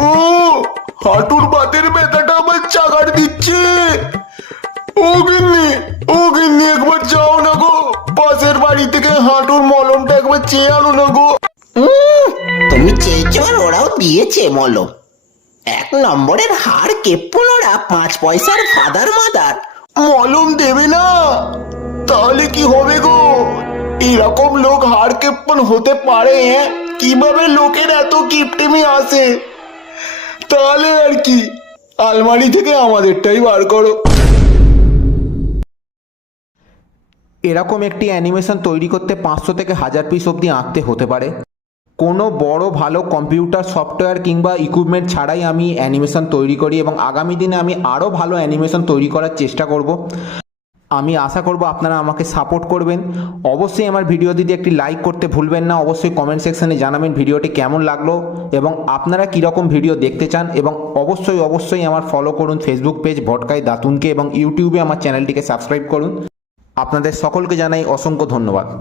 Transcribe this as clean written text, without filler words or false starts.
গো, হাঁটুর বাতের ব্যথাটা আমার চাগার দিচ্ছে। ও গিন্নি একবার যাও না গো, পাশের বাড়ি থেকে হাঁটুর মলমটা একবার চেয়ে আনো না গো। তুমি চেয়েছো আর ওরাও দিয়েছে মলম। এক নম্বরের হাড় কেপ্পনোরা 5 পয়সার ফাদার মাদার। মলম দেবে না? তাহলে কি হবে গো? এরকম লোক হাড় কেপ্পন হতে পারে? কিভাবে লোকের এত কিপটেমি আসে? তাহলে আর কি, আলমারি থেকে আমাদেরটাই বার করো। এরকম একটি অ্যানিমেশন তৈরি করতে 500 থেকে 1000 পিস অবধি আঁকতে হতে পারে। কোনো বড় ভালো কম্পিউটার সফটওয়্যার কিংবা ইকুইপমেন্ট ছাড়াই আমি অ্যানিমেশন তৈরি করি এবং আগামী দিনে আমি আরও ভালো অ্যানিমেশন তৈরি করার চেষ্টা করব। আমি আশা করব আপনারা আমাকে সাপোর্ট করবেন। অবশ্যই আমার ভিডিওটিতে একটি লাইক করতে ভুলবেন না। অবশ্যই কমেন্ট সেকশনে জানাবেন ভিডিওটি কেমন লাগলো এবং আপনারা কীরকম ভিডিও দেখতে চান, এবং অবশ্যই আমার ফলো করুন ফেসবুক পেজ ভটকাই দাতুনকে এবং ইউটিউবে আমার চ্যানেলটিকে সাবস্ক্রাইব করুন। আপনাদের সকলকে জানাই অসংখ্য ধন্যবাদ।